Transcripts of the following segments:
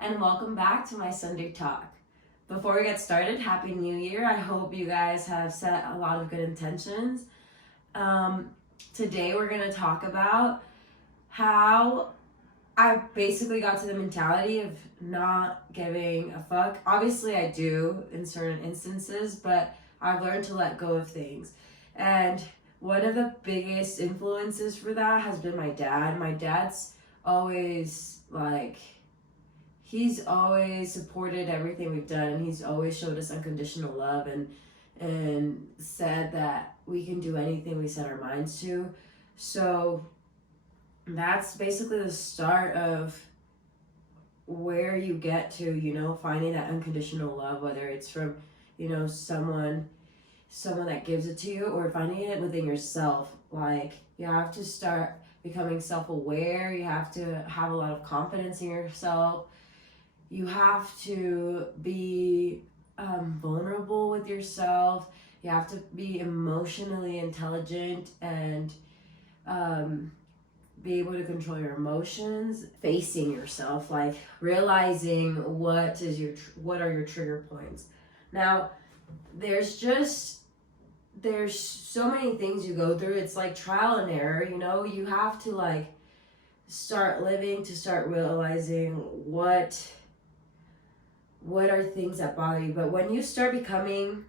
and welcome back to my Sunday talk. Before we get started, Happy New Year. I hope you guys have set a lot of good intentions. Today we're going to talk about how I basically got to the mentality of not giving a fuck. Obviously I do in certain instances, but I've learned to let go of things. And one of the biggest influences for that has been my dad. My dad's always he's always supported everything we've done. He's always showed us unconditional love and said that we can do anything we set our minds to. So that's basically the start of where you get to, finding that unconditional love, whether it's from, someone that gives it to you, or finding it within yourself. Like, you have to start becoming self-aware. You have to have a lot of confidence in yourself. You have to be vulnerable with yourself. You have to be emotionally intelligent and be able to control your emotions. Facing yourself, like realizing what are your trigger points. Now, there's so many things you go through. It's like trial and error, you have to start living to start realizing what are things that bother you. But when you start becoming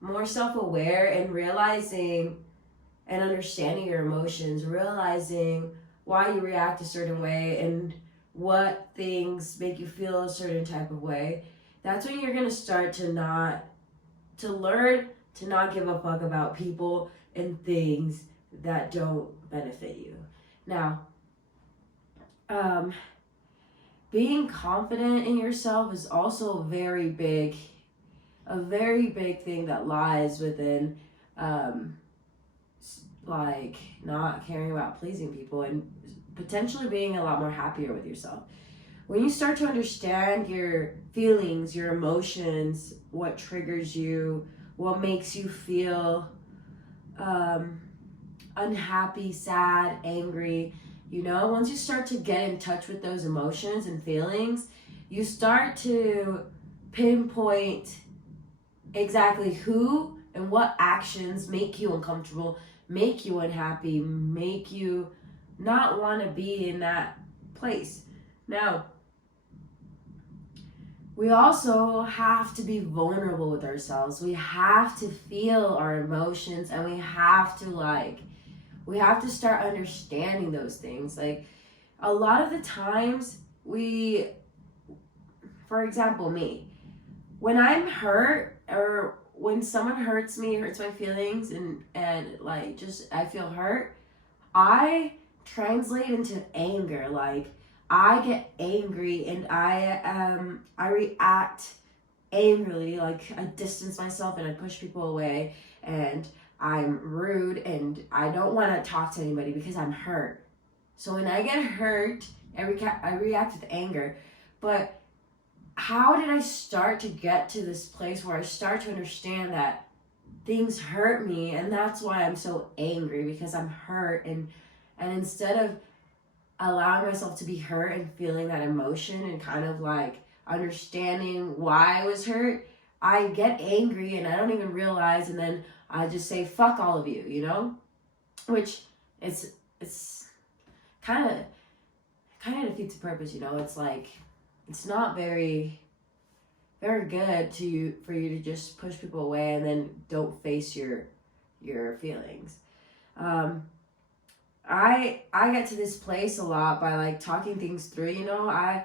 more self-aware and realizing and understanding your emotions, realizing why you react a certain way and what things make you feel a certain type of way, that's when you're going to start to learn to not give a fuck about people and things that don't benefit you. Now, being confident in yourself is also a very big thing that lies within not caring about pleasing people and potentially being a lot more happier with yourself. When you start to understand your feelings, your emotions, what triggers you, what makes you feel unhappy, sad, angry, once you start to get in touch with those emotions and feelings, you start to pinpoint exactly who and what actions make you uncomfortable, make you unhappy, make you not want to be in that place. Now, we also have to be vulnerable with ourselves. We have to feel our emotions, and we have to start understanding those things. Like, a lot of the times for example, me, when I'm hurt or when someone hurts me, hurts my feelings, and I feel hurt, I translate into anger. Like, I get angry and I react angrily. Like, I distance myself and I push people away, and I'm rude and I don't want to talk to anybody because I'm hurt. So when I get hurt, I react with anger. But how did I start to get to this place where I start to understand that things hurt me, and that's why I'm so angry, because I'm hurt, and instead of allowing myself to be hurt and feeling that emotion and kind of understanding why I was hurt, I get angry and I don't even realize, and then I just say, fuck all of you, which it's kind of defeats the purpose. It's like, it's not very, very good for you to just push people away and then don't face your feelings. I get to this place a lot by talking things through. I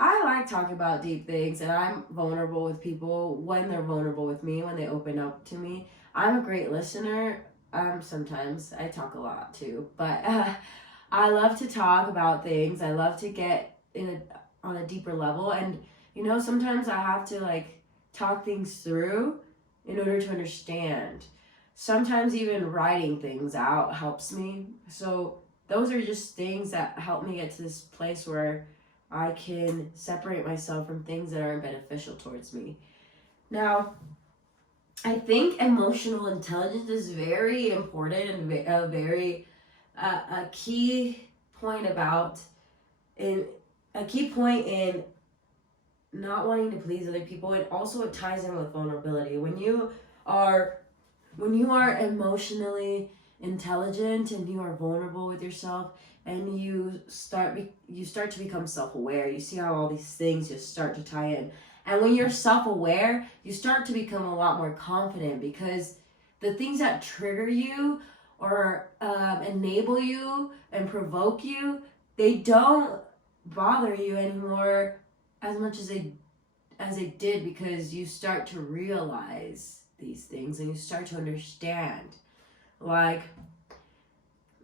like talking about deep things, and I'm vulnerable with people when they're vulnerable with me, when they open up to me. I'm a great listener. Sometimes I talk a lot too, but I love to talk about things. I love to get on a deeper level, and sometimes I have to talk things through in order to understand. Sometimes even writing things out helps me. So those are just things that help me get to this place where I can separate myself from things that aren't beneficial towards me. Now, I think emotional intelligence is very important and a key point in not wanting to please other people, it also ties in with vulnerability. When you are emotionally intelligent and you are vulnerable with yourself, and you start to become self-aware, you see how all these things just start to tie in. And when you're self-aware, you start to become a lot more confident, because the things that trigger you or enable you and provoke you, they don't bother you anymore as much as they did, because you start to realize these things and you start to understand. Like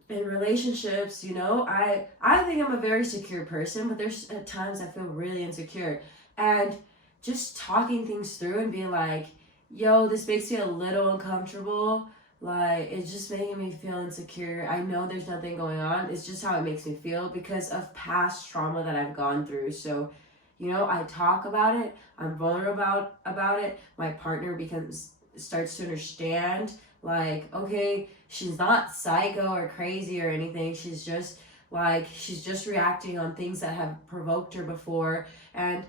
in relationships, I think I'm a very secure person, but there's at times I feel really insecure. And just talking things through and being like, yo, this makes me a little uncomfortable. Like, it's just making me feel insecure. I know there's nothing going on. It's just how it makes me feel because of past trauma that I've gone through. So, I talk about it. I'm vulnerable about it. My partner starts to understand, like, okay, she's not psycho or crazy or anything. She's just reacting on things that have provoked her before. And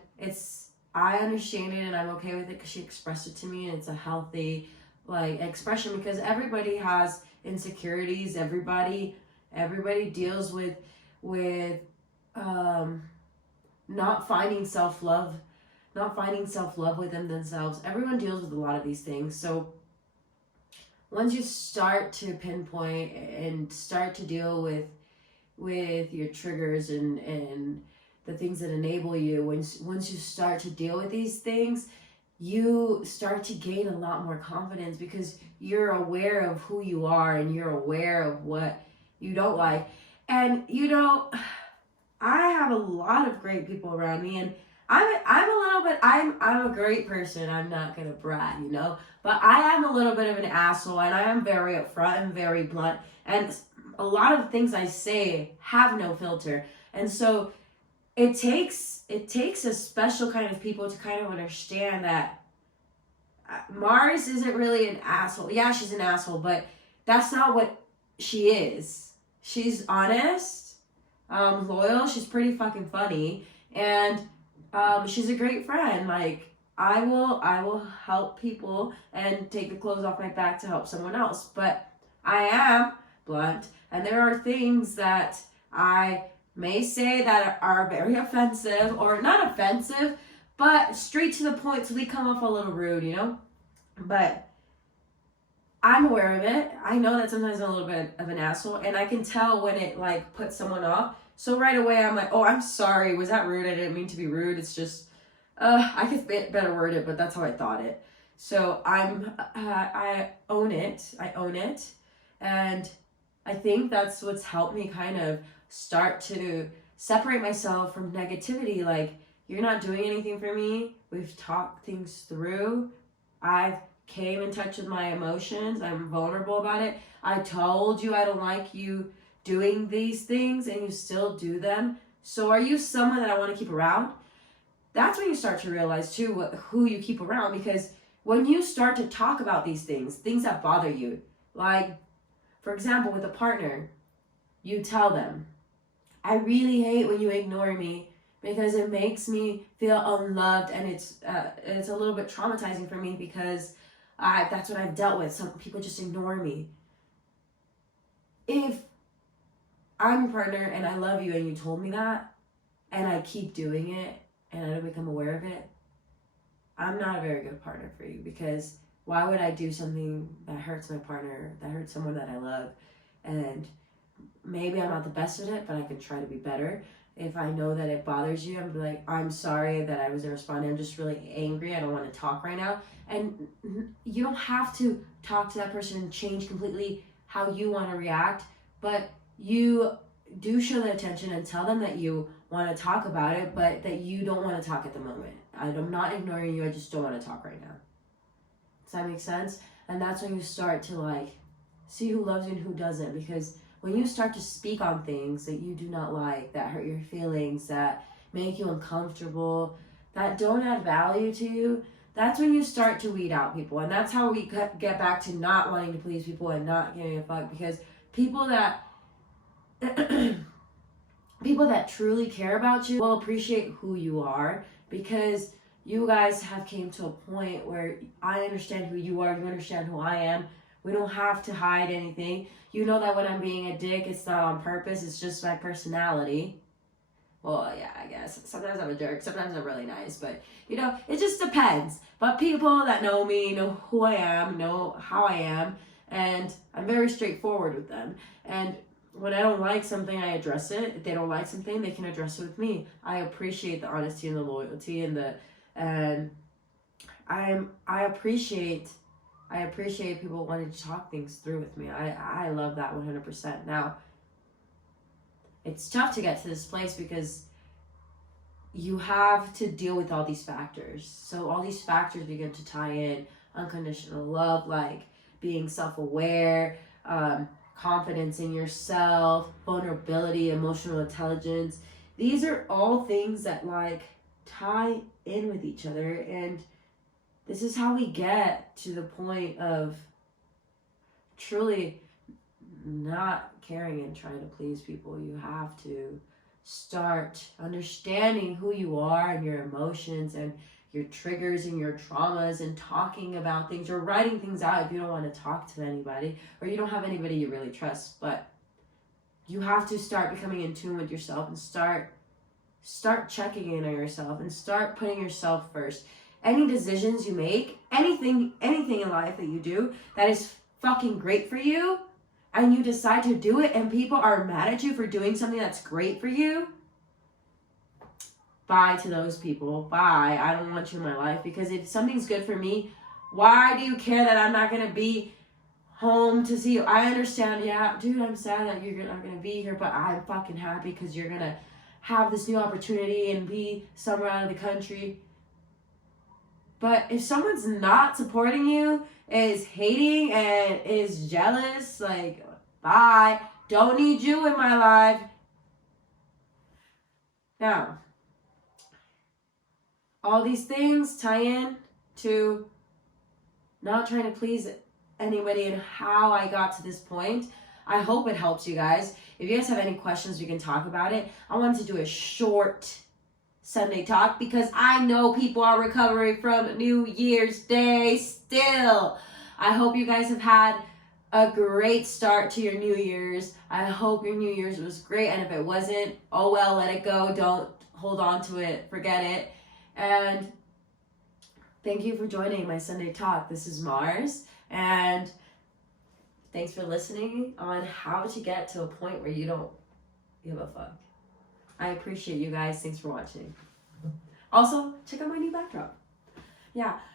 I understand it and I'm okay with it because she expressed it to me, and it's a healthy expression, because everybody has insecurities. Everybody deals with not finding self-love within themselves. Everyone deals with a lot of these things. So once you start to pinpoint and start to deal with your triggers and the things that enable you, once you start to deal with these things, you start to gain a lot more confidence, because you're aware of who you are and you're aware of what you don't like. And I have a lot of great people around me, and I'm a great person. I'm not gonna brag, but I am a little bit of an asshole, and I am very upfront and very blunt, and a lot of things I say have no filter. And so it takes a special kind of people to kind of understand that Mars isn't really an asshole. Yeah, she's an asshole, but that's not what she is. She's honest, loyal. She's pretty fucking funny, and she's a great friend. Like, I will help people and take the clothes off my back to help someone else. But I am blunt, and there are things that I may say that are very offensive, or not offensive, but straight to the point, so they come off a little rude, But I'm aware of it. I know that sometimes I'm a little bit of an asshole, and I can tell when it puts someone off. So right away I'm like, oh, I'm sorry. Was that rude? I didn't mean to be rude. It's just, I could better word it, but that's how I thought it. So I own it. And I think that's what's helped me kind of start to separate myself from negativity. Like, you're not doing anything for me. We've talked things through. I've came in touch with my emotions. I'm vulnerable about it. I told you I don't like you doing these things, and you still do them. So are you someone that I want to keep around? That's when you start to realize too who you keep around, because when you start to talk about these things that bother you, like, for example, with a partner, you tell them, I really hate when you ignore me, because it makes me feel unloved, and it's a little bit traumatizing for me, because that's what I've dealt with. Some people just ignore me. If I'm your partner and I love you and you told me that, and I keep doing it and I don't become aware of it, I'm not a very good partner for you, because why would I do something that hurts my partner, that hurts someone that I love? And maybe I'm not the best at it, but I can try to be better. If I know that it bothers you, I'm like, I'm sorry that I wasn't responding. I'm just really angry. I don't want to talk right now. And you don't have to talk to that person and change completely how you want to react, but you do show the attention and tell them that you want to talk about it, but that you don't want to talk at the moment. I'm not ignoring you. I just don't want to talk right now. Does that make sense? And that's when you start to see who loves you and who doesn't, because when you start to speak on things that you do not like, that hurt your feelings, that make you uncomfortable, that don't add value to you, that's when you start to weed out people. And that's how we get back to not wanting to please people and not giving a fuck, because people that people that truly care about you will appreciate who you are, because you guys have came to a point where I understand who you are, you understand who I am. We don't have to hide anything. You know that when I'm being a dick, it's not on purpose, it's just my personality. Well, yeah, I guess. Sometimes I'm a jerk, sometimes I'm really nice, but, it just depends. But people that know me know who I am, know how I am, and I'm very straightforward with them. And when I don't like something, I address it. If they don't like something, they can address it with me. I appreciate the honesty and the loyalty and I appreciate people wanting to talk things through with me. I love that 100%. Now, it's tough to get to this place because you have to deal with all these factors. So all these factors begin to tie in: unconditional love, like being self-aware, confidence in yourself, vulnerability, emotional intelligence. These are all things that like tie in with each other, and this is how we get to the point of truly not caring and trying to please people. You have to start understanding who you are and your emotions and your triggers and your traumas, and talking about things or writing things out if you don't want to talk to anybody or you don't have anybody you really trust. But you have to start becoming in tune with yourself and start checking in on yourself and start putting yourself first. Any decisions you make, anything in life that you do that is fucking great for you, and you decide to do it and people are mad at you for doing something that's great for you, bye to those people. Bye. I don't want you in my life, because if something's good for me, why do you care that I'm not going to be home to see you? I understand, yeah, dude, I'm sad that you're not going to be here, but I'm fucking happy because you're going to have this new opportunity and be somewhere out of the country. But if someone's not supporting you, is hating and is jealous, like, bye. Don't need you in my life. Now, all these things tie in to not trying to please anybody and how I got to this point. I hope it helps you guys. If you guys have any questions, we can talk about it. I wanted to do a short Sunday talk because I know people are recovering from New Year's Day still. I hope you guys have had a great start to your New Year's. I hope your New Year's was great, and if it wasn't, oh well, let it go. Don't hold on to it. Forget it. And thank you for joining my Sunday talk. This is Mars, and thanks for listening on how to get to a point where you don't give a fuck. I appreciate you guys. Thanks for watching. Also, check out my new backdrop. Yeah,